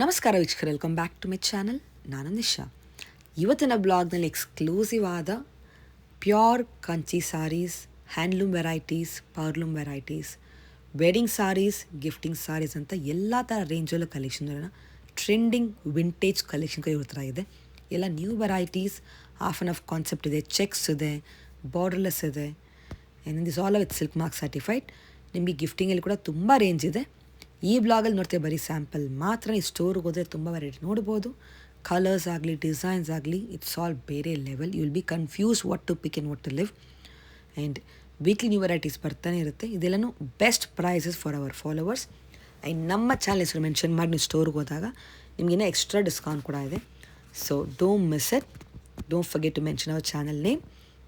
ನಮಸ್ಕಾರ ವೀಕ್ಷಕರು, welcome back to my channel. ನಾನು ನಿಶಾ. ಇವತ್ತಿನ ಬ್ಲಾಗ್ನಲ್ಲಿ ಎಕ್ಸ್ಕ್ಲೂಸಿವ್ ಆದ pure Kanchi sarees, handloom varieties, powerloom varieties, wedding sarees, gifting sarees ಅಂತ ಎಲ್ಲ ಥರ ರೇಂಜಲ್ಲೂ ಕಲೆಕ್ಷನ್, ಟ್ರೆಂಡಿಂಗ್ ವಿಂಟೇಜ್ ಕಲೆಕ್ಷನ್ ಇವ್ರ ಥರ ಇದೆ. ಎಲ್ಲ new varieties, half and half concept ಇದೆ, ಚೆಕ್ಸ್ ಇದೆ, ಬಾರ್ಡರ್ಲೆಸ್ ಇದೆ, and this all with silk mark certified. ನಿಮಗೆ ಗಿಫ್ಟಿಂಗಲ್ಲಿ ಕೂಡ ತುಂಬ ರೇಂಜ್ ಇದೆ. ಈ ಬ್ಲಾಗಲ್ಲಿ ನೋಡ್ತೇವೆ ಬರೀ ಸ್ಯಾಂಪಲ್ ಮಾತ್ರ. ಈ ಸ್ಟೋರ್ಗೆ ಹೋದರೆ ತುಂಬ ವೆರೈಟಿ ನೋಡ್ಬೋದು. ಕಲರ್ಸ್ ಆಗಲಿ, ಡಿಸೈನ್ಸ್ ಆಗಲಿ, ಇಟ್ಸ್ ಆಲ್ ಬೇರೆ level. You will be confuse what to pick and what to leave. And weekly new varieties ಬರ್ತಾನೆ ಇರುತ್ತೆ. ಇದೆಲ್ಲನೂ best prices for our followers. And ನಮ್ಮ ಚಾನಲ್ ಹೆಸರು ಮೆನ್ಷನ್ ಮಾಡಿ ನೀವು ಸ್ಟೋರ್ಗೆ ಹೋದಾಗ ನಿಮಗೇನೋ ಎಕ್ಸ್ಟ್ರಾ ಡಿಸ್ಕೌಂಟ್ ಕೂಡ ಇದೆ. So don't miss it. Don't forget to mention our channel name.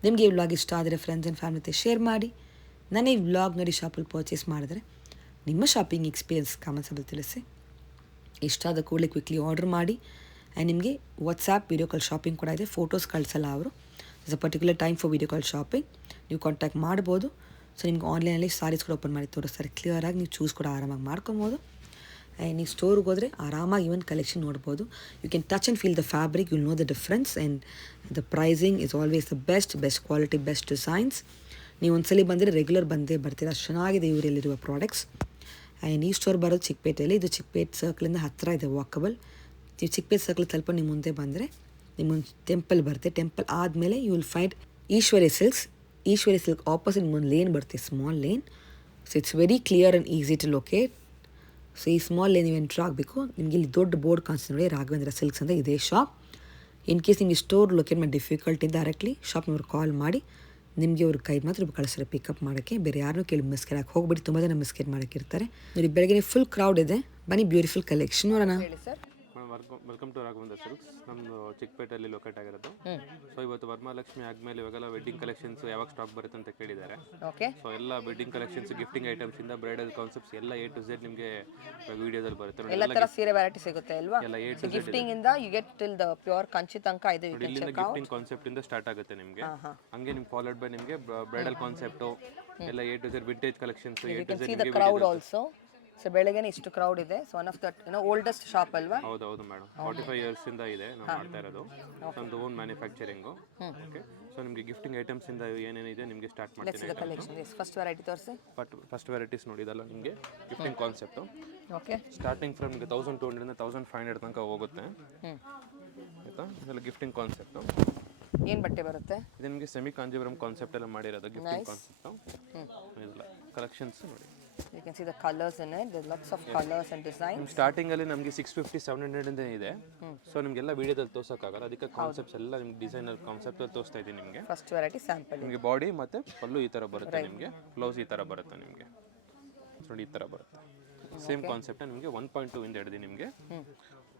ನಿಮಗೆ ಈ ವ್ಲಾಗ್ ಇಷ್ಟ ಆದರೆ ಫ್ರೆಂಡ್ಸ್ ಆ್ಯಂಡ್ ಫ್ಯಾಮಿಲಿ ಜೊತೆ ಶೇರ್ ಮಾಡಿ. ನಾನು ಈ ವ್ಲಾಗ್ ನೋಡಿ ಶಾಪಲ್ಲಿ ಪರ್ಚೇಸ್ ಮಾಡಿದ್ರೆ ನಿಮ್ಮ ಶಾಪಿಂಗ್ ಎಕ್ಸ್ಪೀರಿಯನ್ಸ್ ಕಮೆಂಟ್ಸಲ್ಲಿ ತಿಳಿಸಿ. ಇಷ್ಟ ಆದ ಕೂಡಲೇ ಕ್ವಿಕ್ಲಿ ಆರ್ಡರ್ ಮಾಡಿ. ಆ್ಯಂಡ್ ನಿಮಗೆ ವಾಟ್ಸಾಪ್ ವೀಡಿಯೋ ಕಾಲ್ ಶಾಪಿಂಗ್ ಕೂಡ ಇದೆ. ಫೋಟೋಸ್ ಕಳಿಸಲ್ಲ ಅವರು. Is a particular time for video call shopping. ನೀವು ಕಾಂಟ್ಯಾಕ್ಟ್ ಮಾಡ್ಬೋದು. ಸೊ ನಿಮ್ಗೆ ಆನ್ಲೈನಲ್ಲಿ ಸಾರೀಸ್ ಕೂಡ ಓಪನ್ ಮಾಡಿ ತೋರಿಸ್ತಾರೆ. ಕ್ಲಿಯರಾಗಿ ನೀವು ಚೂಸ್ ಕೂಡ ಆರಾಮಾಗಿ ಮಾಡ್ಕೊಬೋದು. ಆ್ಯಂಡ್ ನೀವು ಸ್ಟೋರ್ಗೆ ಹೋದರೆ ಆರಾಮಾಗಿ ಇವನ್ ಕಲೆಕ್ಷನ್ ನೋಡ್ಬೋದು. You can touch and feel the fabric, you know the difference. And the pricing is always the best quality, best designs. ನೀವು ಒಂದ್ಸಲಿ ಬಂದರೆ ರೆಗ್ಯುಲರ್ ಬಂದೇ ಬರ್ತೀರ. ಅಷ್ಟು ಚೆನ್ನಾಗಿದೆ ಇವರಲ್ಲಿರುವ ಪ್ರಾಡಕ್ಟ್ಸ್. ಆ್ಯಂಡ್ ಈ ಸ್ಟೋರ್ ಬರೋದು ಚಿಕ್ಕಪೇಟೆಯಲ್ಲಿ. ಇದು ಚಿಕ್ಕಪೇಟೆ ಸರ್ಕಲಿಂದ ಹತ್ತಿರ ಇದೆ, ವಾಕಬಲ್. ನೀವು ಚಿಕ್ಕಪೇಟೆ ಸರ್ಕಲ್ ಸ್ವಲ್ಪ ನಿಮ್ಮ ಮುಂದೆ ಬಂದರೆ ನಿಮ್ಮೊಂದು ಟೆಂಪಲ್ ಬರುತ್ತೆ. ಟೆಂಪಲ್ ಆದಮೇಲೆ you will find Eshwari silks. Eshwari silk opposite ನಿಮ್ಮೊಂದು ಲೇನ್ ಬರುತ್ತೆ, small lane. So it's very clear and easy to locate. So ಈ ಸ್ಮಾಲ್ ಲೇನ್ ನೀವು ಎಂಟ್ರ್ ಆಗಬೇಕು. ನಿಮಗೆ ಇಲ್ಲಿ ದೊಡ್ಡ ಬೋರ್ಡ್ ಕಾಣಿಸ್ತಾ ನೋಡಿ, ರಾಘವೇಂದ್ರ ಸಿಲ್ಕ್ಸ್ ಅಂತ ಇದೇ ಶಾಪ್. ಇನ್ ಕೇಸ್ ನಿಮಗೆ ಸ್ಟೋರ್ ಲೊಕೇಟ್ ಮಾಡಿ ಡಿಫಿಕಲ್ಟಿ, ಡೈರೆಕ್ಟ್ಲಿ ಶಾಪ್ನವ್ರು ಕಾಲ್ ಮಾಡಿ ನಿಮಗೆ ಅವ್ರ ಕೈ ಮಾತ್ರ ಕಳಿಸ್ತಾರೆ ಪಿಕಪ್ ಮಾಡೋಕ್ಕೆ. ಬೇರೆ ಯಾರನ್ನೂ ಕೇಳಿ ಮಿಸ್ಕೇಟ್ ಹೋಗ್ಬಿಟ್ಟು ತುಂಬ ಜನ ಮಿಸ್ಕೇಟ್ ಮಾಡೋಕ್ಕಿರ್ತಾರೆ. ನೋಡಿ ಬೆಳಗ್ಗೆ ಫುಲ್ ಕ್ರೌಡ್ ಇದೆ. ಬನ್ನಿ, ಬ್ಯೂಟಿಫುಲ್ ಕಲೆಕ್ಷನ್ ನೋಡೋಣ. Welcome to Raghavendra silks. ನಮ್ಮದು ಚಿಕ್ಕಪೇಟೆಯಲ್ಲಿ ಲೊಕೇಟ್ ಆಗಿರೋದು. ಸೊ ಇವತ್ತು ವರಮಹಾಲಕ್ಷ್ಮಿ ಆದಮೇಲೆ ಇವಾಗೆಲ್ಲ ವೆಡ್ಡಿಂಗ್ ಕಲೆಕ್ಷನ್ಸ್ ಯಾವಾಗ ಸ್ಟಾಕ್ ಬರುತ್ತೆ ಅಂತ ಕೇಳಿದ್ದಾರೆ. ಸೊ ಎಲ್ಲ ವೆಡ್ಡಿಂಗ್ ಕಲೆಕ್ಷನ್ಸ್, ಗಿಫ್ಟಿಂಗ್ ಐಟಮ್ಸ್ ಇಂದ ಬ್ರೈಡಲ್ ಕಾನ್ಸೆಪ್ಟ್ಸ್ ಎಲ್ಲ A to Z ನಿಮಗೆ ವಿಡಿಯೋದಲ್ಲಿ ಬರುತ್ತೆ. ಎಲ್ಲ ತರ ಸೀರೆ ವೆರೈಟಿ ಸಿಗುತ್ತೆ ಅಲ್ವಾ? ಎಲ್ಲ A to Z ಗಿಫ್ಟಿಂಗ್ ಇಂದ you get till the pure Kanchi ತನಕ ಇದೆ. ಇಲ್ಲಿಂದ ಗಿಫ್ಟಿಂಗ್ ಕಾನ್ಸೆಪ್ಟ್ ಇಂದ ಸ್ಟಾರ್ಟ್ ಆಗುತ್ತೆ ನಿಮಗೆ. ಹಂಗೆ ನಿಮ್ಗೆ ಫಾಲೋಡ್ ಬೈ ನಿಮಗೆ ಬ್ರೈಡಲ್ ಕಾನ್ಸೆಪ್ಟ್ ಎಲ್ಲ A to Z vintage collections A to Z ನಿಮಗೆ ಕ್ರೌಡ್ ಆಲ್ಸೋ. ಸೊ ಬೆಳಗ್ಗೆನೇ ಇಷ್ಟು ಕ್ರೌಡ್ ಇದೆ. So one of the oldest shop ಅಲ್ವಾ? ಹೌದು ಮೇಡಮ್. 45 years ಇಂದ ಇದೆ ನಾವು ಮಾಡ್ತಾ ಇರೋದು. ನಮ್ಮದು ಓನ್ ಮ್ಯಾನುಫ್ಯಾಕ್ಚರಿಂಗು. ಓಕೆ. ಸೊ ನಿಮಗೆ ಗಿಫ್ಟಿಂಗ್ ಐಟಮ್ಸ್ ಇಂದ ಏನೇನಿದೆ ನಿಮಗೆ ಸ್ಟಾರ್ಟ್ ಮಾಡ್ತೀನಿ. ಕಲೆಕ್ಷನ್ ಫಸ್ಟ್ ವೆರೈಟಿ ತೋರಿಸಿ. ಫಸ್ಟ್ ವೆರೈಟೀಸ್ ನೋಡಿ, ಇದೆಲ್ಲ ನಿಮಗೆ gifting concept. Okay. Starting from ನಿಮಗೆ 1200 ಇಂದ 1500 ತನಕ ಹೋಗುತ್ತೆ. ಆಯ್ತಾ? ಇದೆಲ್ಲ ಗಿಫ್ಟಿಂಗ್ ಕಾನ್ಸೆಪ್ಟು. ಏನು ಬಟ್ಟೆ ಬರುತ್ತೆ? ಇದು ನಿಮಗೆ ಸೆಮಿ ಕಾಂಜೀವರಂ ಕಾನ್ಸೆಪ್ಟ್ ಎಲ್ಲ ಮಾಡಿರೋದು ಗಿಫ್ಟಿಂಗ್ ಕಾನ್ಸೆಪ್ಟು. ಇದೆಲ್ಲ ಕಲೆಕ್ಷನ್ಸ್ ನೋಡಿ. You can see the colors in it. There's lots of colors and designs. Starting ಅಲ್ಲಿ ನಮಗೆ 650 700 ಇಂದ ಇದೆ. ಸೊ ನಿಮಗೆಲ್ಲ ವಿಡಿಯೋದಲ್ಲಿ ತೋರ್ಸೋಕ್ಕಾಗಲ್ಲ, ಅದಕ್ಕೆ ಕಾನ್ಸೆಪ್ಟ್ಸ್ ಎಲ್ಲ ನಿಮ್ಗೆ ಡಿಸೈನರ್ ಕಾನ್ಸೆಪ್ಟ್ ಅಲ್ಲಿ ತೋರಿಸ್ತಾ ಇದ್ದೀನಿ ನಿಮಗೆ. First variety sample. ನಿಮಗೆ ಬಾಡಿ ಮತ್ತೆ ಪಲ್ಲು ಈ ತರ ಬರುತ್ತೆ, ನಿಮಗೆ ಬ್ಲೌಸ್ ಈ ತರ ಬರುತ್ತೆ, ನಿಮಗೆ ನೋಡಿ ಈ ತರ ಬರುತ್ತೆ. ಸೇಮ್ ಕಾನ್ಸೆಪ್ಟ್ ನಿಮಗೆ 1.2 ಇಂದ ಹಿಡಿದು ನಿಮಗೆ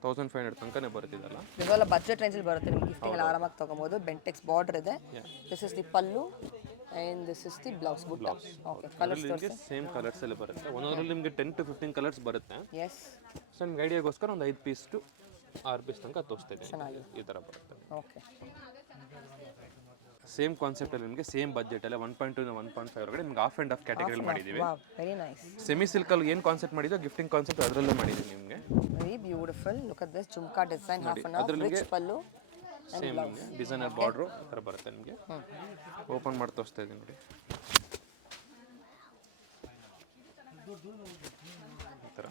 1500 ತನಕನೇ ಬರುತ್ತಿದಲ್ಲ. ಇದೆಲ್ಲ ಬಜೆಟ್ ರೇಂಜ್ ಅಲ್ಲಿ ಬರುತ್ತೆ. ನಿಮಗೆ ಗಿಫ್ಟಿಂಗ್ ಎಲ್ಲ ಆರಾಮಾಗಿ ತಗೋಬಹುದು. ಬೆಂಟೆಕ್ಸ್ ಬಾರ್ಡರ್ ಇದೆ. This is the pallu and this is the blouse. Okay, colors ನಿಮಗೆ ಸೇಮ್ ಕಲರ್ಸ್ ಅಲ್ಲಿ ಬರುತ್ತೆ. ಒಂದೊಂದರಲ್ಲಿ ನಿಮಗೆ 10 to 15 ಕಲರ್ಸ್ ಬರುತ್ತೆ. yes. ಸೊ ನಿಮಗೆ ಐಡಿಯಾಗೋಸ್ಕರ ಒಂದು 5 ಪೀಸ್ ಟು 6 ಪೀಸ್ ತನಕ ತೋರಿಸ್ತಾ ಇದ್ದೀನಿ. ಈ ತರ ಬರುತ್ತೆ. ಓಕೆ. ಸೇಮ್ ಕಾನ್ಸೆಪ್ಟ್ ಅಲ್ಲಿ ನಿಮಗೆ ಸೇಮ್ ಬಜೆಟ್ ಅಲ್ಲಿ 1.2 ಇಂದ 1.5 ವರೆಗೆ ನಿಮಗೆ ಆಫ್ ಅಂಡ್ ಆಫ್ ಕ್ಯಾಟಗರಿ ಮಾಡಿದೀವಿ. Wow, very nice. Semi silk ಅಲ್ಲಿ ಏನು ಕಾನ್ಸೆಪ್ಟ್ ಮಾಡಿದೋ ಗಿಫ್ಟಿಂಗ್ ಕಾನ್ಸೆಪ್ಟ್ ಅದರಲ್ಲೂ ಮಾಡಿದೀವಿ ನಿಮಗೆ. Very beautiful. Look at this jhumka design, half and half rich pallu, same ನಿಮಗೆ ಡಿಸೈನರ್ ಬಾರ್ಡರ್ ಥರ ಬರುತ್ತೆ ನಿಮಗೆ. ಓಪನ್ ಮಾಡಿ ತೋರಿಸ್ತಾ ಇದ್ದೀನಿ ನೋಡಿ.